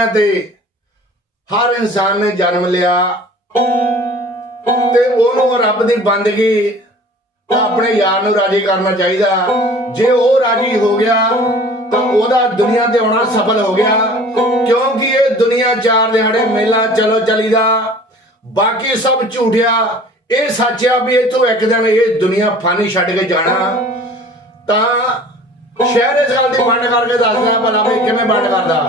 ਦੁਨੀਆ ਤੇ ਹਰ ਇਨਸਾਨ ਨੇ ਜਨਮ ਲਿਆ। ਤੇ ਉਹਨੂੰ ਰੱਬ ਦੀ ਬੰਦਗੀ ਤਾਂ ਆਪਣੇ ਯਾਰ ਨੂੰ ਰਾਜੀ ਕਰਨਾ ਚਾਹੀਦਾ। ਜੇ ਉਹ ਰਾਜੀ ਹੋ ਗਿਆ ਤਾਂ ਉਹਦਾ ਦੁਨੀਆ ਤੇ ਆਉਣਾ ਸਫਲ ਹੋ ਗਿਆ। ਕਿਉਂਕਿ ਇਹ ਦੁਨੀਆ ਚਾਰ ਦਿਹਾੜੇ ਮੇਲਾ ਚਲੋ ਚਲੀਦਾ। ਬਾਕੀ ਸਭ ਝੂਠਿਆ। ਇਹ ਸੱਚਿਆ ਵੀ ਇਥੋਂ ਇੱਕ ਦਿਨ ਇਹ ਦੁਨੀਆ ਫਾਨੀ ਛੱਡ ਕੇ ਜਾਣਾ। ਤਾਂ ਸ਼ਹਿਰ ਇਸ ਗੱਲ ਦੀ ਵੰਡ ਕਰਕੇ ਦੱਸਦਾ ਭਲਾ ਵੀ ਕਿਵੇਂ ਵੰਡ ਕਰਦਾ।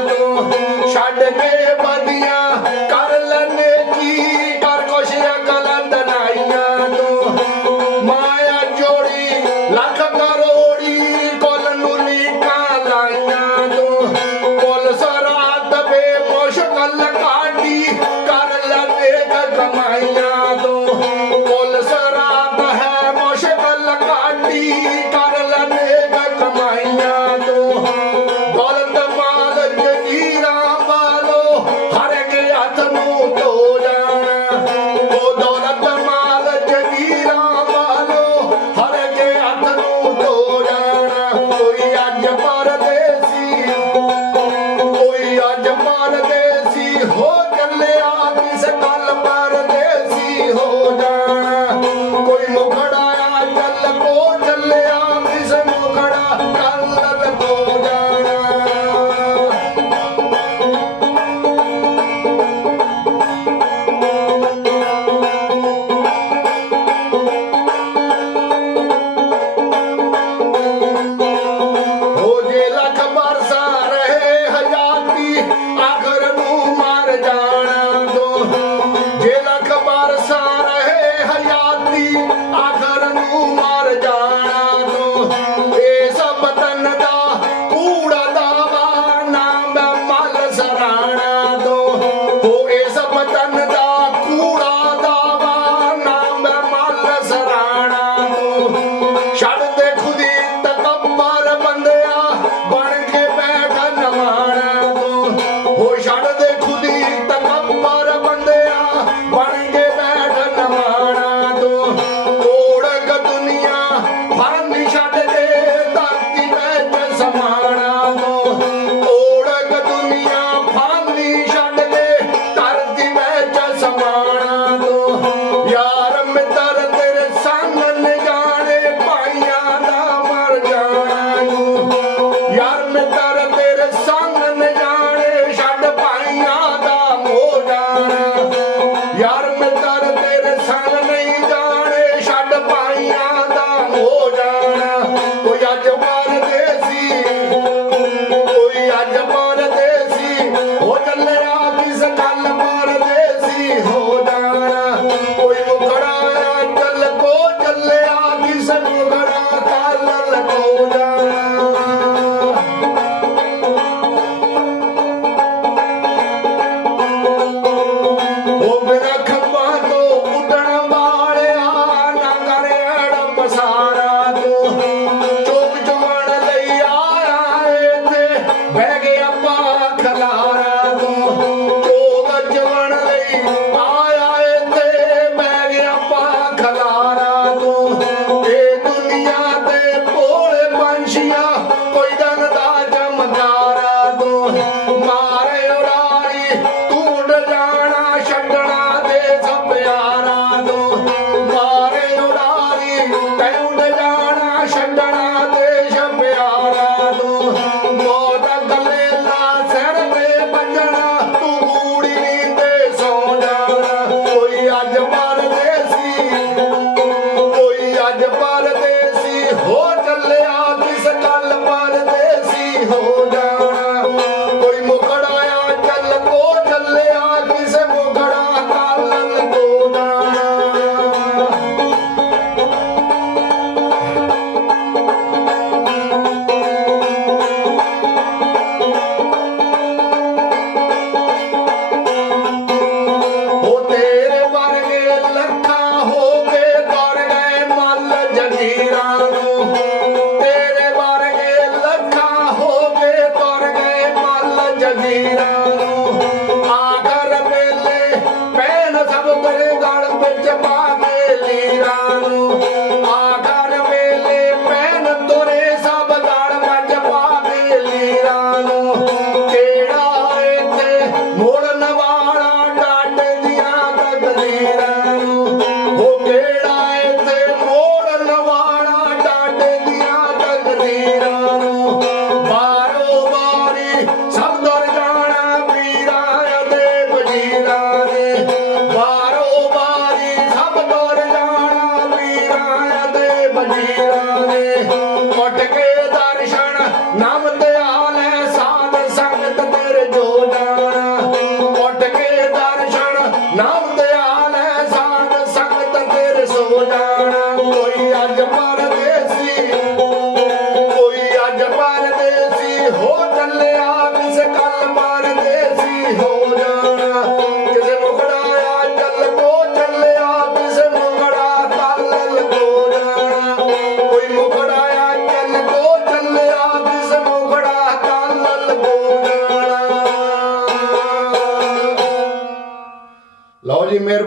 ਤੂੰ ਛੱਡ ਕੇ Hallelujah.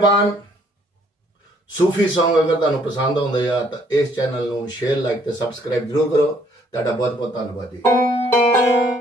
ਮਿਹਰਬਾਨ। ਸੂਫੀ Song ਅਗਰ ਤੁਹਾਨੂੰ ਪਸੰਦ ਆਉਂਦੇ ਆ, ਤਾਂ ਇਸ ਚੈਨਲ ਨੂੰ ਸ਼ੇਅਰ ਲਾਈਕ ਤੇ ਸਬਸਕ੍ਰਾਈਬ ਜ਼ਰੂਰ ਕਰੋ। ਤੁਹਾਡਾ ਬਹੁਤ ਬਹੁਤ ਧੰਨਵਾਦ ਜੀ।